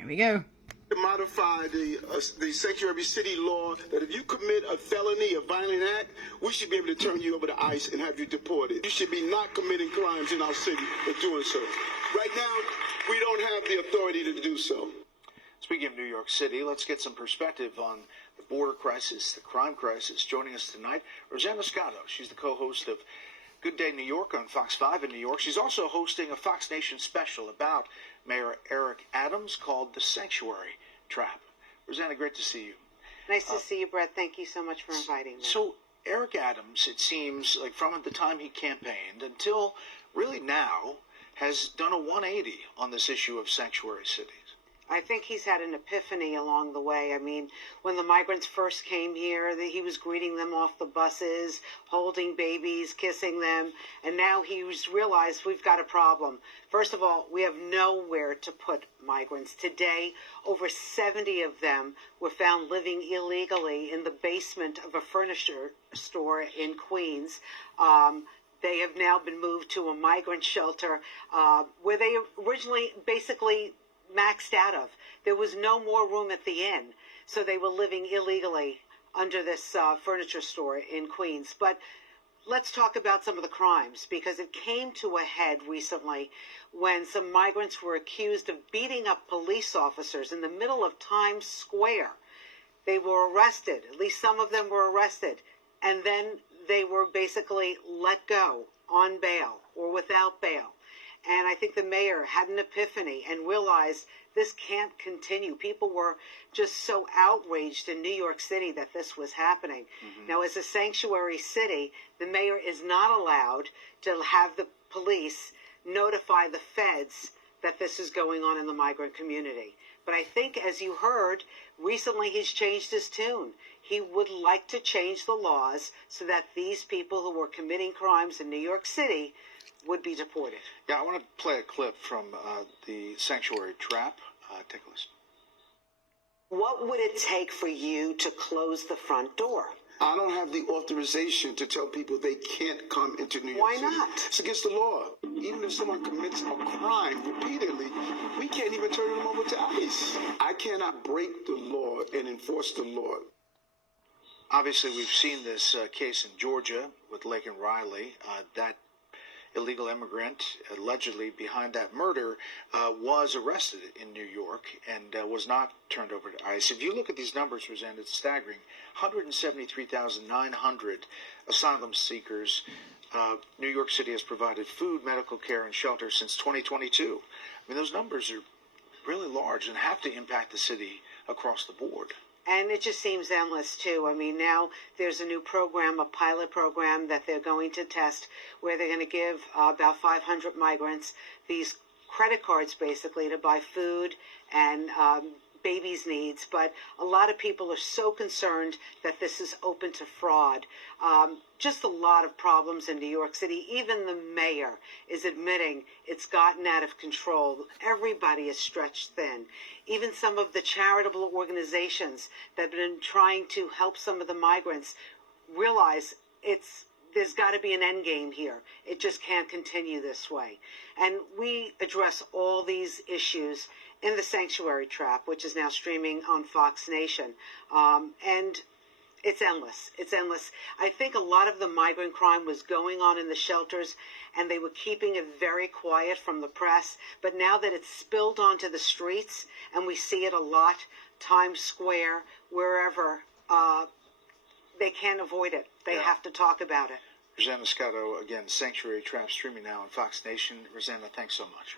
Here we go. To modify the sanctuary city law that if you commit a felony, a violent act, we should be able to turn you over to ICE and have you deported. You should be not committing crimes in our city for doing so. Right now, we don't have the authority to do so. Speaking of New York City, let's get some perspective on the border crisis, the crime crisis. Joining us tonight, Rosanna Scotto. She's the co-host of Good Day New York on Fox 5 in New York. She's also hosting a Fox Nation special about Mayor Eric Adams called The Sanctuary Trap. Rosanna, great to see you. Nice to see you, Brett. Thank you so much for inviting me. So Eric Adams, it seems like from the time he campaigned until really now, has done a 180 on this issue of sanctuary cities. I think he's had an epiphany along the way. I mean, when the migrants first came here, he was greeting them off the buses, holding babies, kissing them, and now he's realized we've got a problem. First of all, we have nowhere to put migrants. Today, over 70 of them were found living illegally in the basement of a furniture store in Queens. They have now been moved to a migrant shelter where they originally basically maxed out of. There was no more room at the inn, so they were living illegally under this furniture store in Queens. But let's talk about some of the crimes, because it came to a head recently when some migrants were accused of beating up police officers in the middle of Times Square. They were arrested, at least some of them were arrested, and then they were basically let go on bail or without bail. And I think the mayor had an epiphany and realized this can't continue. People were just so outraged in New York City that this was happening. Now, as a sanctuary city, the mayor is not allowed to have the police notify the feds that this is going on in the migrant community. But I think, as you heard, recently he's changed his tune. He would like to change the laws so that these people who were committing crimes in New York City would be deported. Yeah, I want to play a clip from the Sanctuary Trap. Take a listen. What would it take for you to close the front door? I don't have the authorization to tell people they can't come into New York Why City. not? It's against the law. Even if someone commits a crime repeatedly, we can't even turn them over to ICE. I cannot break the law and enforce the law. Obviously, we've seen this case in Georgia with Laken Riley. That illegal immigrant allegedly behind that murder was arrested in New York and was not turned over to ICE. If you look at these numbers, Rosanna, it's staggering. 173,900 asylum seekers. New York City has provided food, medical care, and shelter since 2022. I mean, those numbers are really large and have to impact the city across the board. And it just seems endless, too. I mean, now there's a new program, a pilot program that they're going to test where they're going to give about 500 migrants these credit cards, basically, to buy food and babies' needs. But a lot of people are so concerned that this is open to fraud. Just a lot of problems in New York City. Even the mayor is admitting it's gotten out of control. Everybody is stretched thin. Even some of the charitable organizations that have been trying to help some of the migrants realize there's got to be an end game here. It just can't continue this way. And we address all these issues in The Sanctuary Trap, which is now streaming on Fox Nation. And it's endless. It's endless. I think a lot of the migrant crime was going on in the shelters, and they were keeping it very quiet from the press. But now that it's spilled onto the streets, and we see it a lot, Times Square, wherever, they can't avoid it. They have to talk about it. Rosanna Scotto, again, Sanctuary Trap streaming now on Fox Nation. Rosanna, thanks so much.